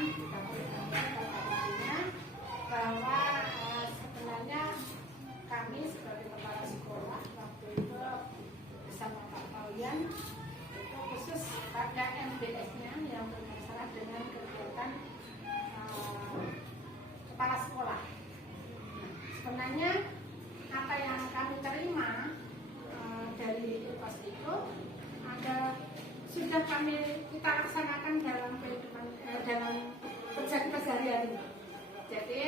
sampaikan bahwa sebenarnya kami sebagai kepala sekolah waktu itu bersama Pak Paulian itu khusus pada MBS-nya yang bermasalah dengan kegiatan kepala sekolah. Sebenarnya apa yang kami terima dari pos itu sudah kita laksanakan dalam kehidupan dalam kerja kita sehari-hari. Jadi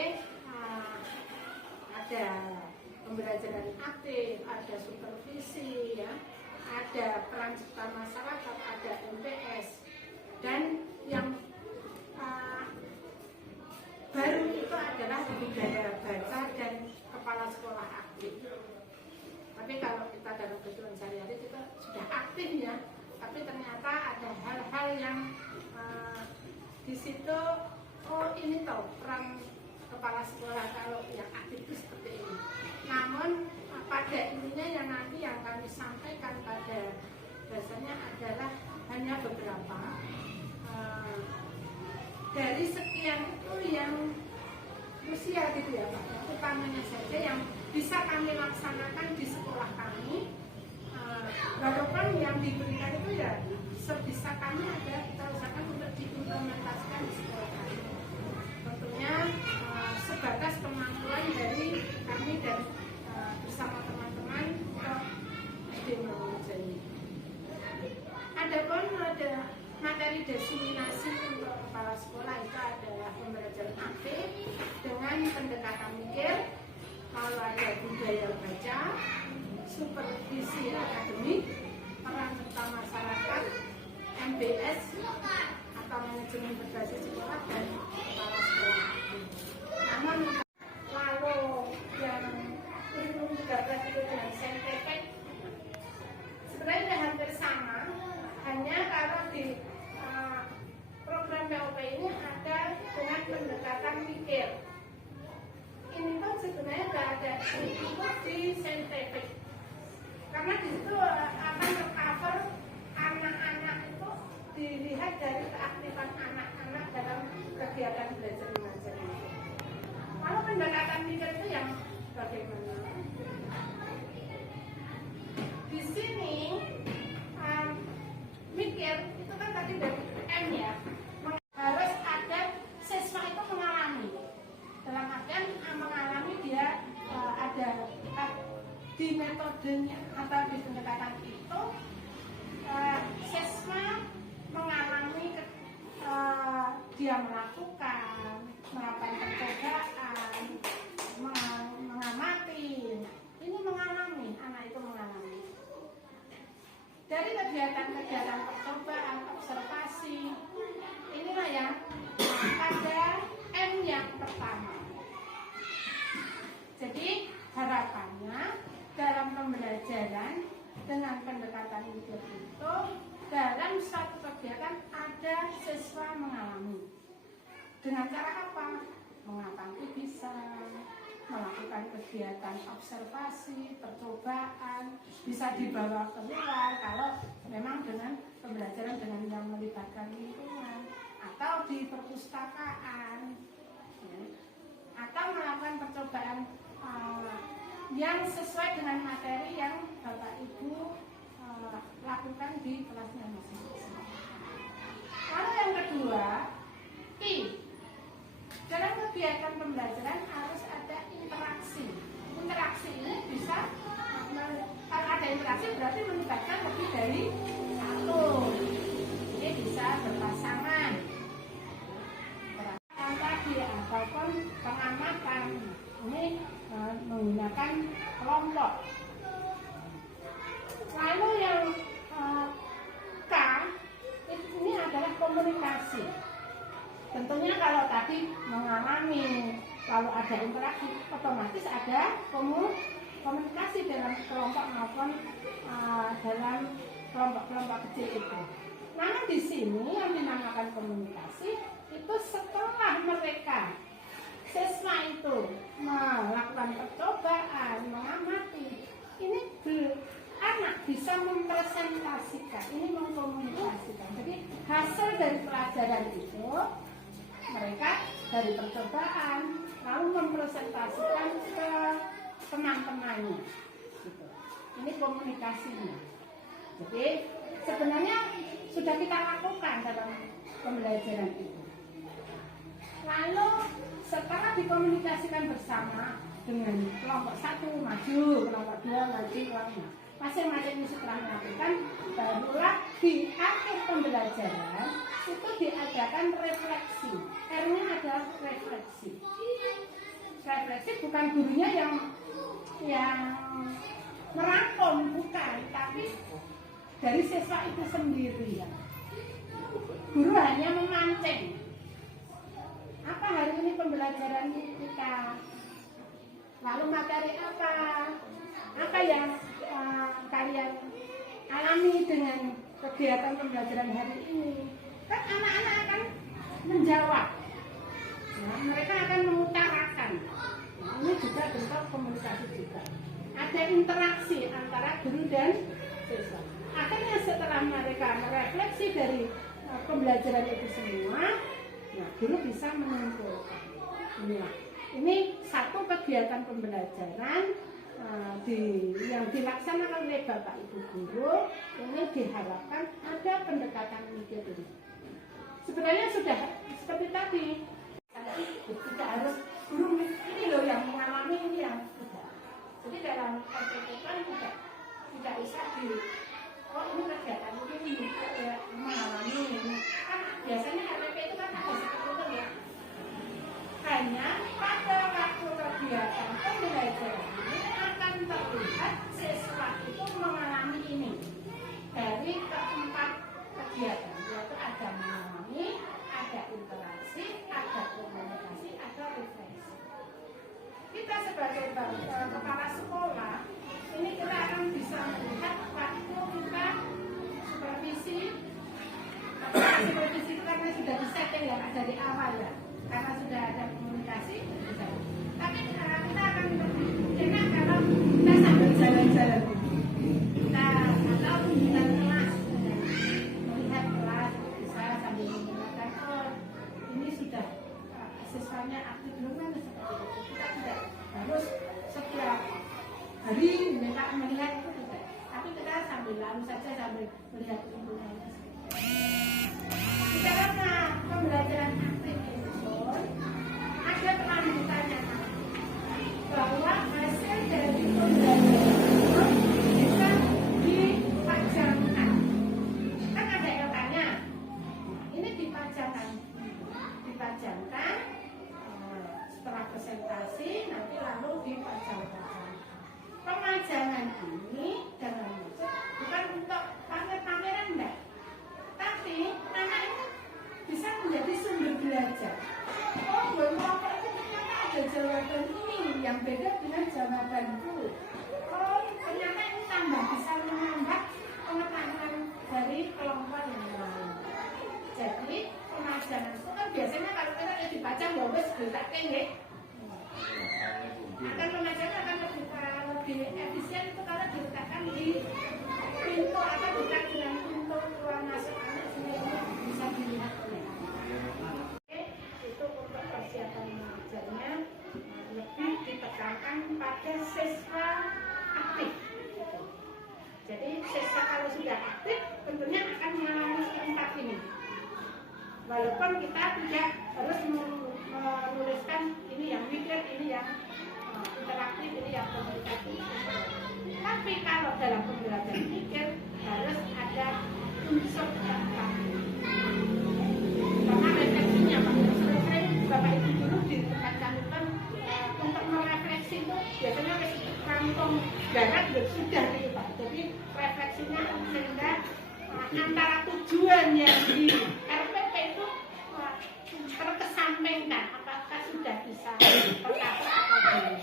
ada pembelajaran aktif, ada supervisi, ya, ada peran serta masyarakat, ada MPS, dan yang baru itu adalah budaya baca dan kepala sekolah aktif. Tapi kalau kita dalam kehidupan sehari-hari kita sudah aktif, ya, tapi ternyata ada hal-hal yang di situ, oh ini tahu peran kepala sekolah kalau yang aktif itu seperti ini. Namun pada intinya yang nanti yang kami sampaikan pada biasanya adalah hanya beberapa dari sekian itu yang usia gitu ya Pak, utamanya saja yang bisa kami laksanakan di sekolah kami. Walaupun yang diberikan itu ya sebisa kami ada kita usahakan untuk diimplementasikan di sekolah kami. Tentunya sebatas kemampuan dari kami dan bersama teman-teman SD Mangunjaya. Adapun ada materi diseminasi untuk kepala sekolah itu adalah pembelajaran aktif dengan pendekatan mikir, lalu ada budaya baca, supervisi akademik, peran serta masyarakat, MBS atau manajemen berbasis sekolah, dan kepala sekolah. Namun lalu yang kurikulum 13 itu dengan saintifik sebenarnya hampir sama, hanya kalau di program POP ini ada dengan pendekatan mikir. Ini pun sebenarnya tidak ada di saintifik. Karena di situ akan tercover anak-anak itu dilihat dari keaktifan anak-anak dalam kegiatan belajar mengajar itu. Kalau pendekatan mikir itu yang bagaimana? Di sini mikir itu kan tadi dari M, ya, harus ada siswa itu mengalami. Dalam artian mengalami dia ada di metodenya atau di pendekatan itu siswa mengalami dia melakukan percobaan, mengamati. Ini mengalami, anak itu mengalami. Dari kegiatan-kegiatan percobaan, observasi, inilah yang pada M yang pertama. Jadi harapannya dalam pembelajaran dengan pendekatan mikir itu dalam suatu kegiatan ada siswa mengalami. Dengan cara apa? Mengamati bisa, melakukan kegiatan observasi, percobaan, bisa dibawa keluar kalau memang dengan pembelajaran dengan yang melibatkan lingkungan, atau di perpustakaan, ya, atau melakukan percobaan yang sesuai dengan materi yang Bapak Ibu lakukan di kelasnya masing-masing. Lalu yang kedua, P. Dalam kegiatan pembelajaran harus ada interaksi. Interaksi ini bisa, kalau ada interaksi berarti melibatkan lebih dari satu. Ini bisa berpasangan. Tadi ataupun pengamatan. Ini menggunakan kelompok. Lalu yang K, ini adalah komunikasi. Tentunya kalau tadi mengalami, lalu ada interaksi, otomatis ada komunikasi dalam kelompok maupun dalam kelompok-kelompok kecil itu. Namun di sini yang dinamakan komunikasi itu setelah mereka siswa itu melakukan percobaan, mengamati, ini anak bisa mempresentasikan, ini mengkomunikasikan. Jadi hasil dari pelajaran itu mereka dari percobaan lalu mempresentasikan ke teman-temannya gitu. Ini komunikasinya. Jadi sebenarnya sudah kita lakukan dalam pembelajaran itu. Lalu setelah dikomunikasikan bersama dengan kelompok 1 maju, kelompok 2 maju, masing-masing setelah melakukan, barulah di akhir pembelajaran itu diadakan refleksi. R-nya adalah refleksi. Refleksi bukan gurunya yang merangkum, bukan, tapi dari siswa itu sendiri. Guru hanya memancing. Apa hari ini pembelajaran kita? Lalu materi apa? Apa yang kalian alami dengan kegiatan pembelajaran hari ini? Kan anak-anak akan menjawab. Nah, mereka akan mengutarakan. Nah, ini juga bentuk komunikasi juga. Ada interaksi antara guru dan siswa. Akhirnya setelah mereka merefleksi dari pembelajaran itu semua, nah, guru bisa menyimpulkan. Ini satu kegiatan pembelajaran yang dilaksanakan oleh Bapak Ibu Guru. Ini diharapkan ada pendekatan mikir ini. Sebenarnya sudah seperti tadi, tidak harus guru ini loh yang mengalami, ini yang tidak. Jadi dalam konteks kan tidak bisa ini kegiatan ini mengalami ini. Kan biasanya RPP itu kan ada seperti itu ya. Hanya pada waktu kegiatan pembelajaran ini akan terlihat siswa itu mengalami ini dari keempat kegiatan, yaitu ada mengalami, ada interaksi, ada komunikasi, ada refleksi. Kita sebagai kepala sekolah ini kita akan bisa melihat waktu kita supervisi. Supervisi itu karena sudah disetting ya dari awal ya, karena sudah ada komunikasi. Tapi kita akan lebih enak kalau kita sambil jalan-jalan, kita atau kunjungan kelas, melihat kelas bisa sambil menggunakan ini sudah siswanya aktif belum kan seperti itu. Kita tidak harus setiap hari mereka melihat itu tidak, tapi kita sambil lalu saja sambil melihat perkembangannya. Karena pembelajaran aktif itu ada kelanjutannya bahwa hasil dari pembelajaran itu bisa dipajangkan. Kan ada LK-nya. Ini dipajangkan setelah presentasi nanti lalu dipajangkan. Pemajangan ini dalam maksud bukan untuk pamer-pameran enggak, tapi anak ini bisa menjadi sumber belajar. Oh, kelompok itu ternyata ada jawaban ini yang beda dengan jawabanku. Oh, ternyata ini tambah bisa menambah pengetahuan dari kelompok yang lain. Jadi pemajangan itu kan biasanya kalau kita dibaca ya wes diletakkan ya. Akan pemajangan akan lebih efisien itu kalau diletakkan di pintu atau dekat dengan pintu ruang masuk anak sehingga bisa dilihat oleh anak. Itu untuk persiapan mengajarnya lebih ditekankan pada siswa aktif. Jadi siswa kalau sudah aktif tentunya akan mengalami keempat ini. Walaupun kita tidak harus menuliskan ini yang mikir, ini yang interaktif, ini yang komunikatif. Tapi kalau dalam pembelajaran mikir harus ada unsur keempat. Karena refleksinya, sering Bapak Ibu Guru di tempat kandungan untuk merefleksi itu biasanya kantong darat sudah gitu Pak. Jadi refleksinya sehingga antara tujuan yang di RPP itu terkesampingkan, apakah sudah bisa tercapai atau belum.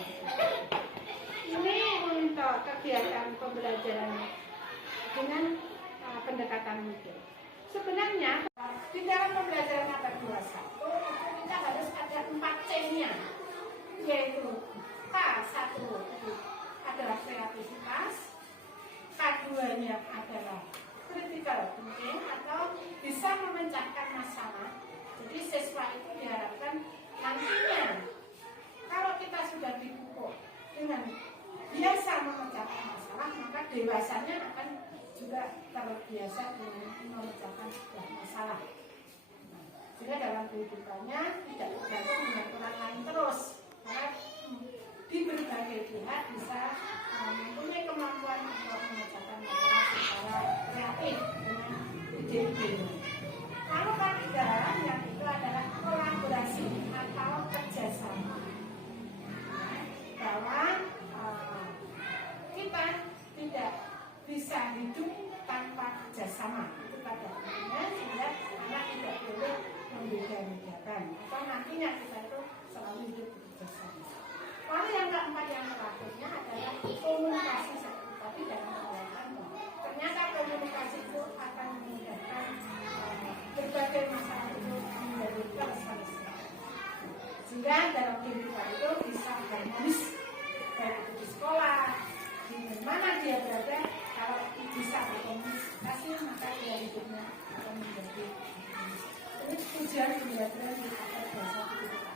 Ini untuk kegiatan pembelajaran dengan pendekatan mikir. Sebenarnya di dalam pembelajaran abad 21 kita harus ada 4 C-nya, yaitu K1 adalah kreativitas, K2-nya adalah critical thinking atau bisa memecahkan masalah. Jadi siswa itu diharapkan nantinya kalau kita sudah dipupuk dengan biasa memecahkan masalah, maka dewasanya akan juga terbiasa dengan memecahkan sebuah masalah. Sehingga dalam kehidupannya tidak tergantung dengan orang lain terus, karena di berbagai pihak bisa mempunyai kemampuan untuk memecahkan masalah secara kreatif dengan ide-ide. Lalu ketiga yang itu adalah kolaborasi atau kerjasama, bahwa kita tidak bisa hidup tanpa kerjasama, itu pada akhirnya, sehingga anak tidak boleh membeda-bedakan atau nantinya kita itu selalu hidup bekerjasama. Lalu yang keempat yang terakhirnya adalah komunikasi seperti tadi dalam penjelasan, ternyata komunikasi itu akan memudahkan berbagai masalah itu menjadi terselesaikan, sehingga dalam kehidupan itu bisa harmonis, baik itu di sekolah, di mana dia berada. Kalau bisa berkomunikasi, maka dia hidupnya akan menjadi harmonis. Ini tujuan pembelajaran di bahasa kita.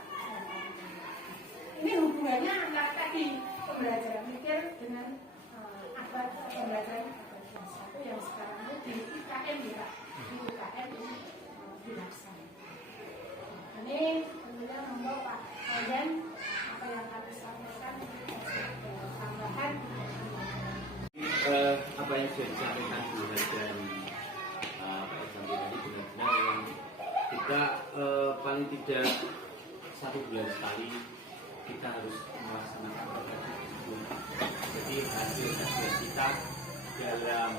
Ini hubungannya antara tadi pembelajaran mikir dengan pembelajaran bahasa itu yang sekarang ini di IKM ya, di UKM ini dilaksanakan. Ini tentunya monggo Pak Alden, apa yang kami sampaikan tambahan. Apa yang sudah disampaikan Bu dan Pak Esam tadi benar-benar yang kita paling tidak 1 bulan sekali kita harus melaksanakan program tersebut. Jadi hasil kita dalam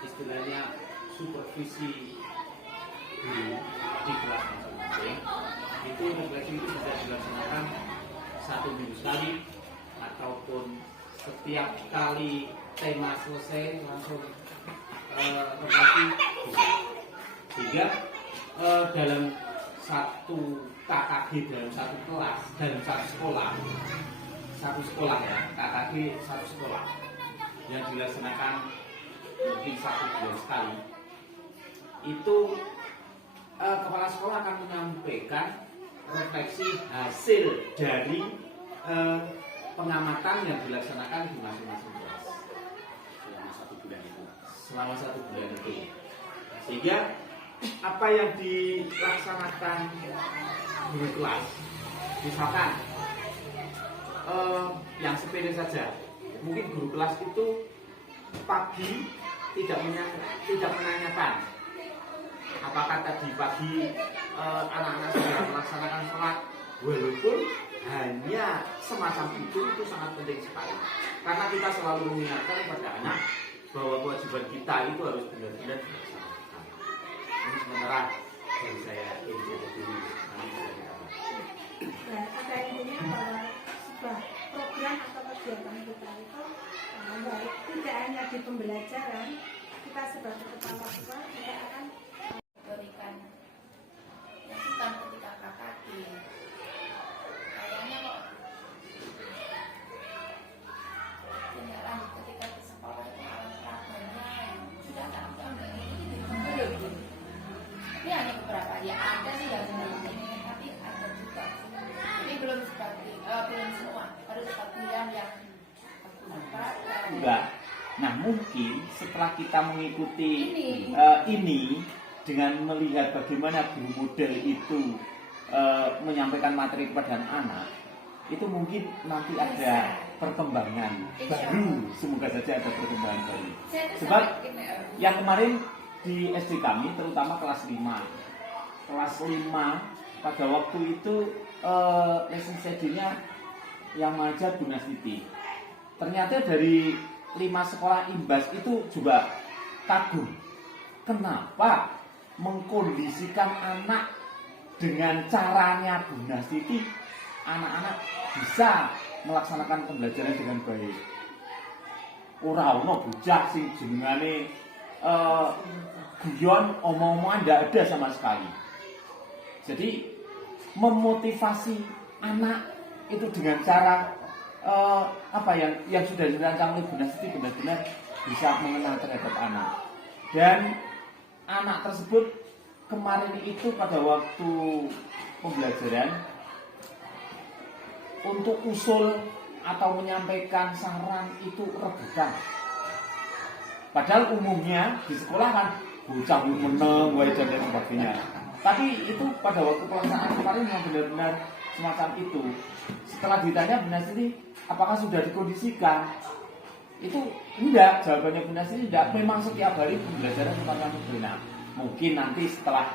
istilahnya supervisi guru di kelas masing-masing itu refleksi itu bisa dilaksanakan 1 minggu sekali ataupun setiap kali tema selesai langsung refleksi bisa. Sehingga dalam 1 KKG dalam 1 kelas, dalam 1 sekolah ya, KKG 1 sekolah yang dilaksanakan mungkin 1 bulan sekali, itu kepala sekolah akan menyampaikan refleksi hasil dari pengamatan yang dilaksanakan di masing-masing kelas selama 1 bulan itu. Sehingga apa yang dilaksanakan guru kelas, misalkan yang sepele saja, mungkin guru kelas itu pagi tidak menanyakan apakah tadi pagi anak-anak sudah melaksanakan sholat, walaupun hanya semacam itu sangat penting sekali, karena kita selalu mengingatkan kepada anak bahwa kewajiban kita itu harus benar-benar dilaksanakan. Ini sementara dari saya ini saja dulu. Nah, ada intinya bahwa sebuah program atau kegiatan kita itu tidak hanya di pembelajaran, kita sebagai kepala sekolah juga akan berikan masukan ketika KKG. Kayaknya kok tindak lanjut ketika di sekolah itu alat-alatnya sudah tak ambil belum. Ini hanya beberapa, ya ada sih yang ini, tapi ada juga. Ini belum sebagai belum semua, baru sebagian yang enggak. Nah mungkin setelah kita mengikuti ini dengan melihat bagaimana guru model itu menyampaikan materi kepada anak, itu mungkin nanti ada perkembangan baru. Semoga saja ada perkembangan baru. Sebab yang kemarin di SD kami, terutama kelas 5 pada waktu itu lesson CD-nya yang mengajar Bu Nastiti. Ternyata dari 5 sekolah imbas itu juga kagum. Kenapa mengkondisikan anak dengan caranya Bu Nastiti, anak-anak bisa melaksanakan pembelajaran dengan baik. Ora ono bocah sing jenengane guyon omong-omongan tidak ada sama sekali. Jadi memotivasi anak itu dengan cara yang sudah dirancang oleh Bu Nastiti benar-benar bisa mengenal terhadap anak. Dan anak tersebut kemarin itu pada waktu pembelajaran untuk usul atau menyampaikan saran itu rebutan. Padahal umumnya di sekolah kan bocah meneng, dan sebagainya. Tapi itu pada waktu pelaksanaan kemarin yang benar-benar semacam itu. Setelah ditanya Bunda Sri, apakah sudah dikondisikan? Itu enggak, jawabannya Bunda Sri enggak. Memang setiap hari pembelajaran semacam itu. Nah, mungkin nanti setelah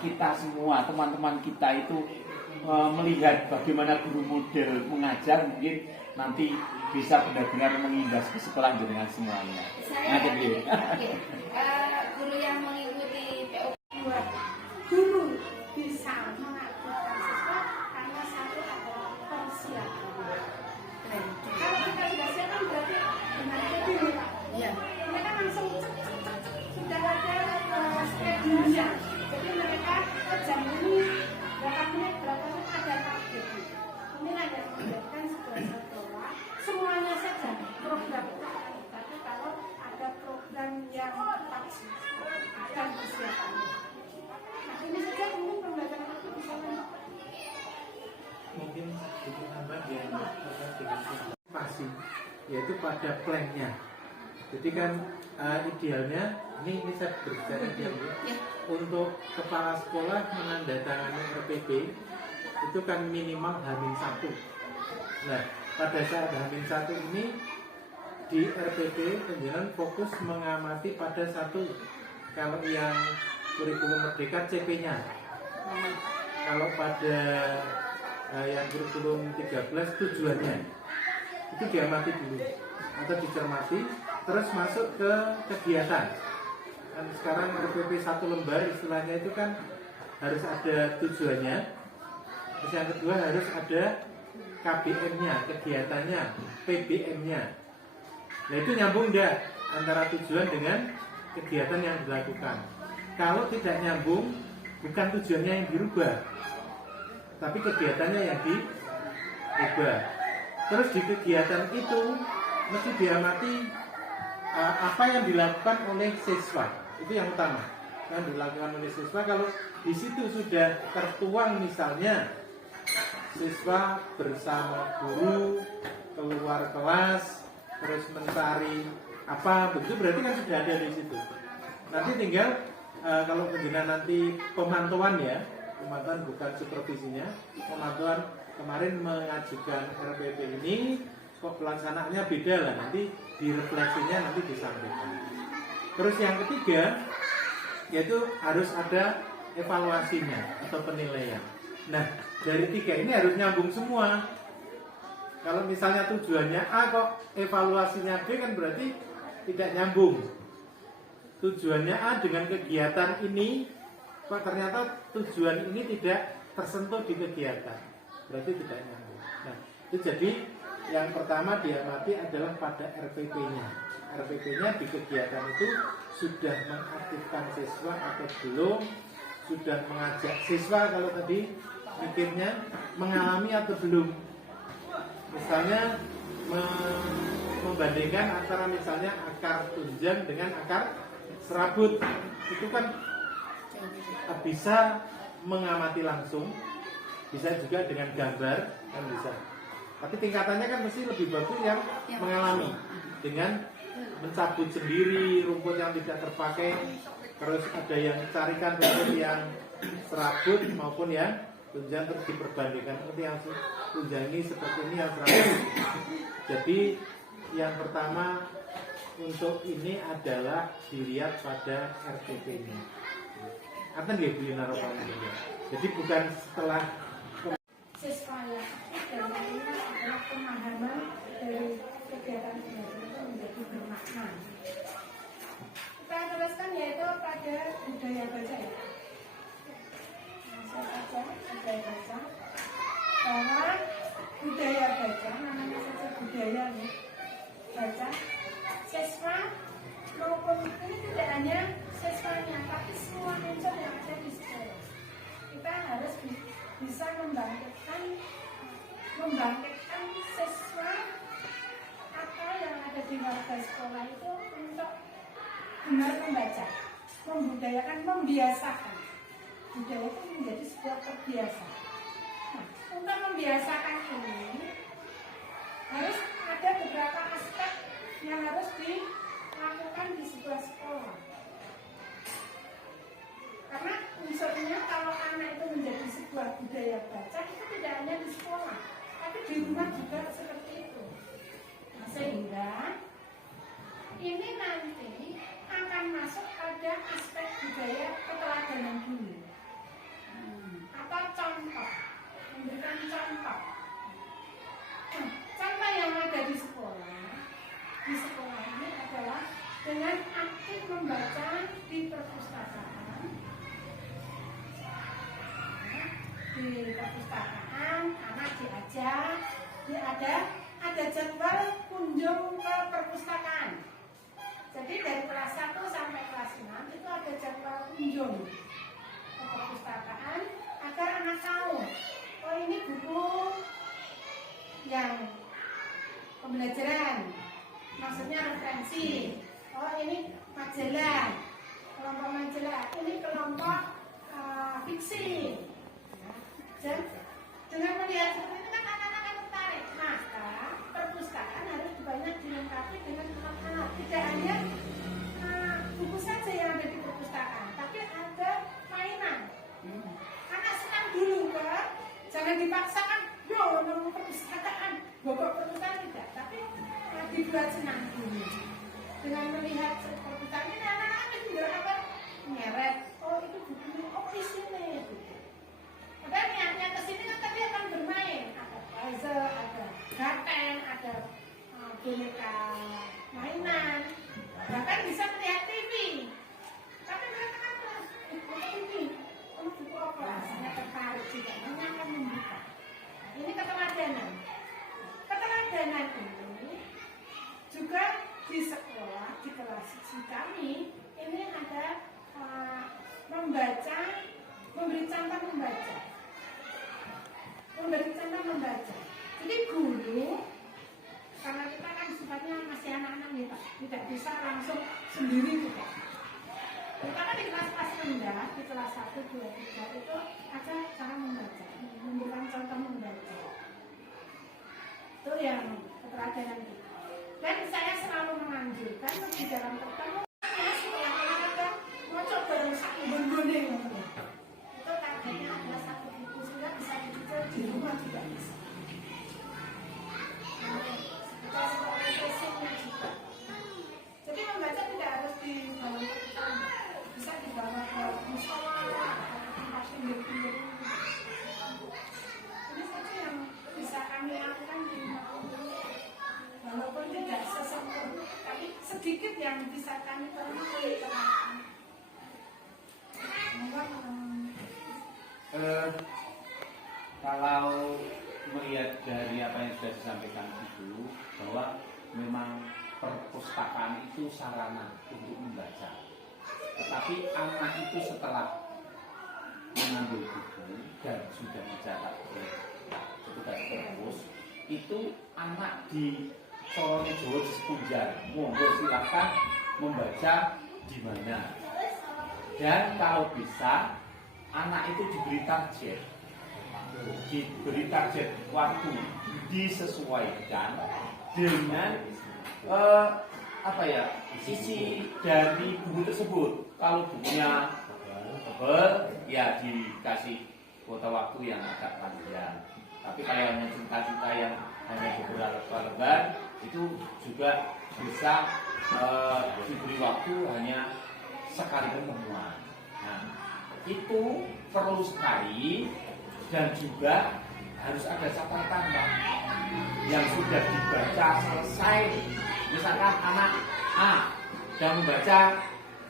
kita semua, teman-teman kita itu melihat bagaimana guru model mengajar, mungkin nanti bisa benar-benar mengimbas ke sekolah dengan semuanya. Saya guru yang mengikuti PO Buat guru bisa mengaktifkan siswa karena satu adalah persiapan. Kalau kita sudah siap kan berarti benar-benar dulu Pak. Iya. Mereka langsung cek sudah ada schedule-nya. Jadi mereka ke jam ini berapa menit ada target. Kemudian ada mengerjakan sekolah semuanya saja program itu akan tetapi kalau ada program yang pasti akan persiapannya. Nah ini saja mungkin pembelajaran itu bisa mungkin sedikit tambah yang terkait dengan pasti, yaitu pada plan-nya. Jadi kan idealnya ini saya berbicara idealnya untuk kepala sekolah menandatangani RPP itu kan minimal H-1. Nah, pada saat H-1 ini di RPP penjelasan fokus mengamati pada satu, kalau yang kurikulum merdeka CP-nya. Kalau pada yang kurikulum 13 tujuannya itu diamati dulu atau dicermati, terus masuk ke kegiatan. Kan sekarang RPP 1 lembar istilahnya itu kan harus ada tujuannya, terus yang kedua harus ada KBM-nya, kegiatannya, PBM-nya. Nah itu nyambung enggak antara tujuan dengan kegiatan yang dilakukan. Kalau tidak nyambung, bukan tujuannya yang dirubah, tapi kegiatannya yang diubah. Terus di kegiatan itu mesti diamati apa yang dilakukan oleh siswa. Itu yang utama. Yang dilakukan oleh siswa, kalau di situ sudah tertuang misalnya siswa bersama guru keluar kelas terus mencari apa, begitu berarti kan sudah ada di situ. Nanti tinggal kalau penjenengan nanti pemantauan ya, pemantauan bukan supervisinya, pemantauan kemarin mengajukan RPP ini kok pelaksanaannya beda lah, nanti direfleksinya nanti disampaikan. Terus yang ketiga yaitu harus ada evaluasinya atau penilaian. Nah dari tiga ini harus nyambung semua. Kalau misalnya tujuannya A kok evaluasinya B kan berarti tidak nyambung. Tujuannya A dengan kegiatan ini kok ternyata tujuan ini tidak tersentuh di kegiatan, berarti tidak nyambung. Nah itu jadi yang pertama diamati adalah pada RPP-nya. RPP-nya di kegiatan itu sudah mengaktifkan siswa atau belum, sudah mengajak siswa kalau tadi mikirnya mengalami atau belum. Misalnya membandingkan antara misalnya akar tunjang dengan akar serabut, itu kan bisa mengamati langsung, bisa juga dengan gambar kan bisa. Tapi tingkatannya kan mesti lebih bagus yang mengalami dengan mencabut sendiri rumput yang tidak terpakai, terus ada yang carikan rumput yang serabut maupun yang tunjang, terus diperbandingkan seperti yang tunjang ini seperti ini yang serabut. Jadi yang pertama untuk ini adalah dilihat pada RPP-nya. Akan dia beli naruhan ini. Jadi bukan setelah siswa yang dan lainnya adalah pemahaman dari kegiatan belajar itu menjadi bermakna. Kita teruskan yaitu pada budaya baca ya. Saya baca budaya baca bahwa budaya baca namanya saja budaya nih baca siswa maupun ini tidak hanya siswanya tapi semua unsur yang ada di sekolah. Kita harus bisa membangkitkan siswa atau yang ada di warga sekolah itu untuk benar membaca, membudayakan, membiasakan. budaya itu menjadi sebuah terbiasa. Nah, untuk membiasakan ini harus ada beberapa aspek yang harus dilakukan di sebuah sekolah. Karena unsurnya kalau anak itu menjadi sebuah budaya baca itu tidak hanya di sekolah, tapi di rumah juga seperti itu. Nah, sehingga ini nanti akan masuk pada aspek budaya keteladanan dulu, atau contoh, memberikan contoh. Nah, contoh yang ada di sekolah ini adalah dengan aktif membaca di perpustakaan. Di perpustakaan anak diajak, ada jadwal kunjung ke perpustakaan. Jadi dari kelas 1 sampai kelas 6 itu ada jadwal kunjung ke perpustakaan agar anak tahu, oh ini buku yang pembelajaran, maksudnya referensi. Oh ini majalah, kelompok majalah, ini kelompok fiksi. Dan dengan melihat seperti itu kan anak-anak akan tertarik. Maka perpustakaan harus banyak dilengkapi dengan alat-alat. Tidak hanya buku saja yang ada di perpustakaan, tapi ada mainan. Anak senang dulu kan, jangan dipaksakan. Yo, mau perpustakaan, bobok perpustakaan tidak. Tapi dibuat senang dulu. Dengan melihat perpustakaan ini anak-anak juga akan nyeret. Oh itu buku, oh di sini. Dan niatnya kesini kan tadi akan bermain, ada puzzle, ada gaten, ada boneka mainan, bahkan bisa melihat TV. Tapi mereka kan TV, buku apa? Saya tertarik juga, ini akan membuka. Ini keteladanan. Keteladanan ini juga di sekolah, di kelas kami, ini ada membaca, memberi contoh membaca. Memberi contoh membaca. Jadi guru, karena kita kan sifatnya masih anak-anak nih Pak, tidak bisa langsung sendiri juga. Terutama di kelas-kelas rendah, di kelas 1, 2, 3 itu ada cara membaca, memberikan contoh membaca. Itu yang keteladanan kita. Dan saya selalu menganjurkan di dalam pertemuan setelah olahraga mau coba yang satu gunting. Itu targetnya adalah satu buku sehingga bisa dibaca di rumah juga bisa. Kita sebagai refreshingnya juga. Jadi membaca tidak harus dibawa ke kamar, bisa dibawa ke musola atau tempat pinggir-pinggir. Ini saja yang bisa kami lakukan di rumah. Walaupun tidak sesempurna, tapi sedikit yang bisa kami lakukan. Kalau melihat dari apa yang sudah disampaikan Ibu, bahwa memang perpustakaan itu sarana untuk membaca. Tetapi anak itu setelah mengambil buku dan sudah mencatat petugas perpus, itu anak di Sorone Jawa di Sepunjar, monggo silakan membaca di mana. Dan kalau bisa anak itu diberi target waktu, disesuaikan dengan sisi dari buku tersebut. Kalau bukunya tebal, ya dikasih kuota waktu yang agak panjang. Tapi kalau hanya cerita-cerita yang hanya beberapa lembar, itu juga bisa diberi waktu hanya sekali pertemuan. Nah, itu perlu sekali, dan juga harus ada catatan Pak, yang sudah dibaca selesai. Misalkan anak A sudah membaca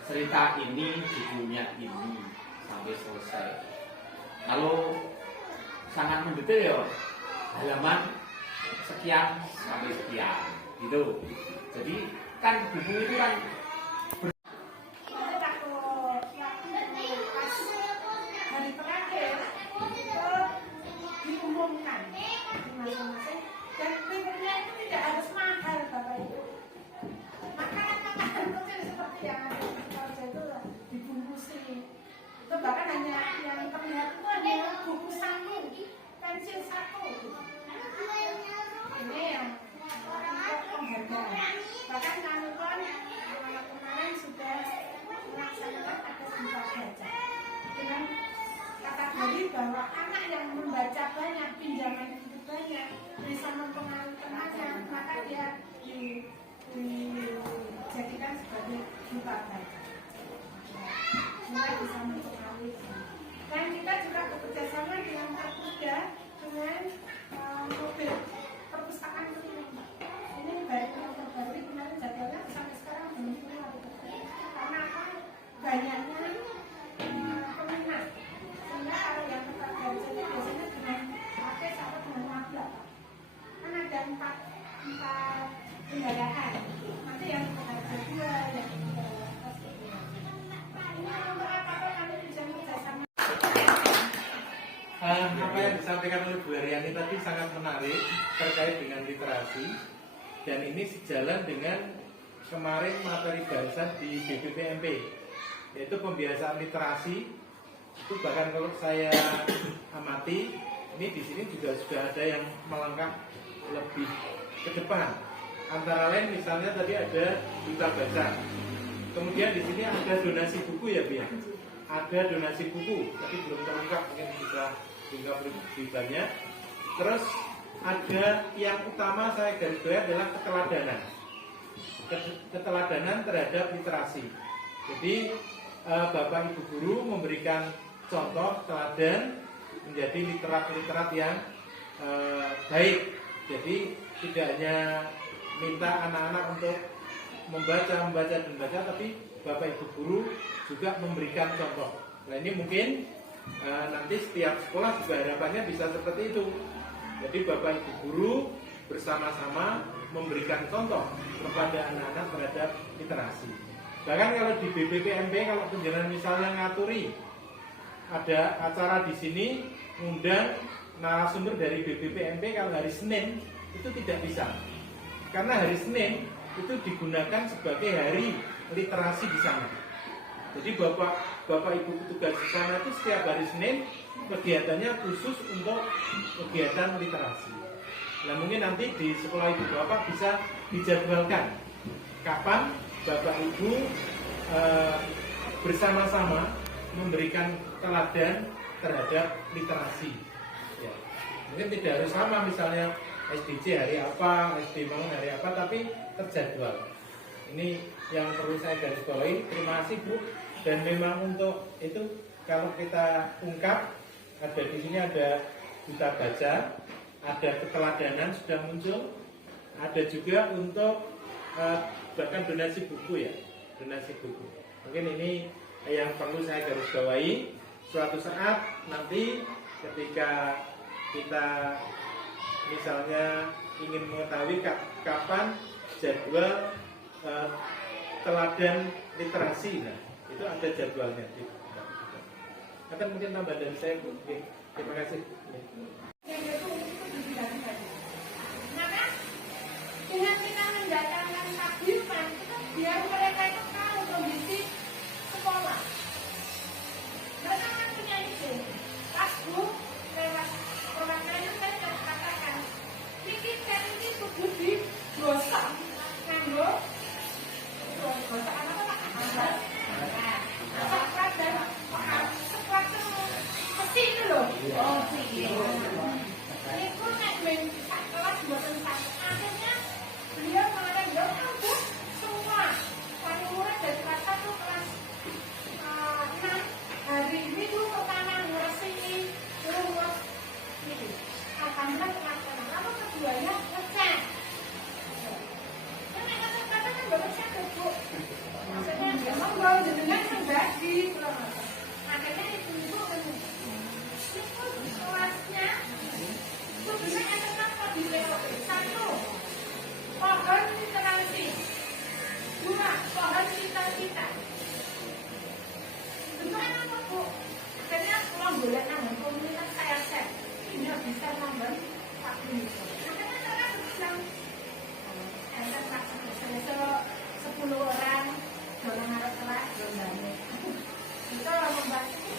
cerita ini, judulnya ini sampai selesai. Kalau sangat mendetail ya halaman sekian sampai sekian gitu. Jadi kan buku itu kan hari terakhir diumumkan di masing-masing, dan papernya itu tidak harus mahal Bapak Ibu. Makanan kecil seperti yang ada di sekolah itu dibungkusin. Coba bahkan hanya yang terlihat itu hanya buku satu, pensil satu. Ini yang untuk penghargaan. Bahkan kami pun kemarin sudah melaksanakan ada buka baca dengan kategori bahwa anak yang membaca banyak, pinjaman itu banyak, bisa mempengaruhi temannya, maka dia dijadikan sebagai buka baca. Mulai bisa mempengaruhi. Dan kita juga bekerja sama dengan Perpuda dengan mobil perpustakaan keliling. Ini baru yang terbaru kemarin jadwalnya sampai sekarang belum keluar. Karena apa? Banyaknya peminat. Sehingga kalau yang tetap baca itu biasanya dengan pakai atau dengan tablet. Kan ada empat kendaraan. Nanti yang baca dua, yang apa yang disampaikan oleh Bu Aryani tadi sangat menarik terkait dengan literasi, dan ini sejalan dengan kemarin materi bahasan di BPPMP, yaitu pembiasaan literasi. Itu bahkan kalau saya amati, ini di sini juga sudah ada yang melangkah lebih ke depan. Antara lain misalnya tadi ada duta baca, kemudian di sini ada donasi buku ya Bia, ada donasi buku, tapi belum terungkap, mungkin bisa diungkap lebih banyak. Terus ada yang utama saya garis bawahi adalah keteladanan, keteladanan terhadap literasi. Jadi Bapak Ibu guru memberikan contoh teladan menjadi literat-literat yang baik. Jadi tidak hanya minta anak-anak untuk membaca, tapi Bapak Ibu guru juga memberikan contoh. Nah ini mungkin nanti setiap sekolah juga harapannya bisa seperti itu. Jadi Bapak Ibu guru bersama-sama memberikan contoh kepada anak-anak terhadap literasi. Bahkan kalau di BPPMP, kalau penjelasan misalnya ngaturi ada acara di sini, ngundang narasumber dari BPPMP, kalau hari Senin itu tidak bisa. Karena hari Senin itu digunakan sebagai hari literasi di sana. Jadi Bapak Ibu petugas di sana itu setiap hari Senin kegiatannya khusus untuk kegiatan literasi. Nah mungkin nanti di sekolah Ibu Bapak bisa dijadwalkan kapan Bapak Ibu bersama-sama memberikan teladan terhadap literasi. Ya. Mungkin tidak harus sama, misalnya SDC hari apa, SD Bangun hari apa, tapi terjadwal. Ini yang perlu saya garis bawahi. Terima kasih Bu. Dan memang untuk itu kalau kita ungkap, ada di sini ada duta baca, ada keteladanan sudah muncul, ada juga untuk bahkan donasi buku ya, donasi buku. Mungkin ini yang perlu saya garis bawahi. Suatu saat nanti ketika kita misalnya ingin mengetahui kapan jadwal teladan literasi, nah itu ada jadwalnya. Akan mungkin tambah dari saya Bu. Terima kasih. Maka dengan kita mendatangkan takbiran, biar mereka itu tahu kondisi sekolah. Mereka kan punya ide. Pas Bu lewat perwakilan saya katakan, pikirkan ini kudu di gosok, nganggo gosok apa Pak? Sekrat dan sekrat besi itu loh. Oh iya. Itu nek kelas buatan satu. Akhirnya beliau mengatakan kampus semua wali murid dari kelas 1 kelas 6 hari ini tuh pertama ngeresiin terus gitu. Alhamdulillah terlaksana. Lalu keduanya ngecek. Karena kata-kata kan bapak saya Bu. Maksudnya memang bawa jenengan membagi. Akhirnya ibu-ibu kelasnya itu bisa tetap di POP. 1. Pohon literasi. 2. Pohon cita-cita. Bentuknya apa Bu? Akhirnya kalau boleh nambah komunitas saya set. Ini bisa nambah Pak Buniso. Akhirnya saya bilang enak Pak, selesai 10 orang dalam harap kelas belum banyak. Itu membantu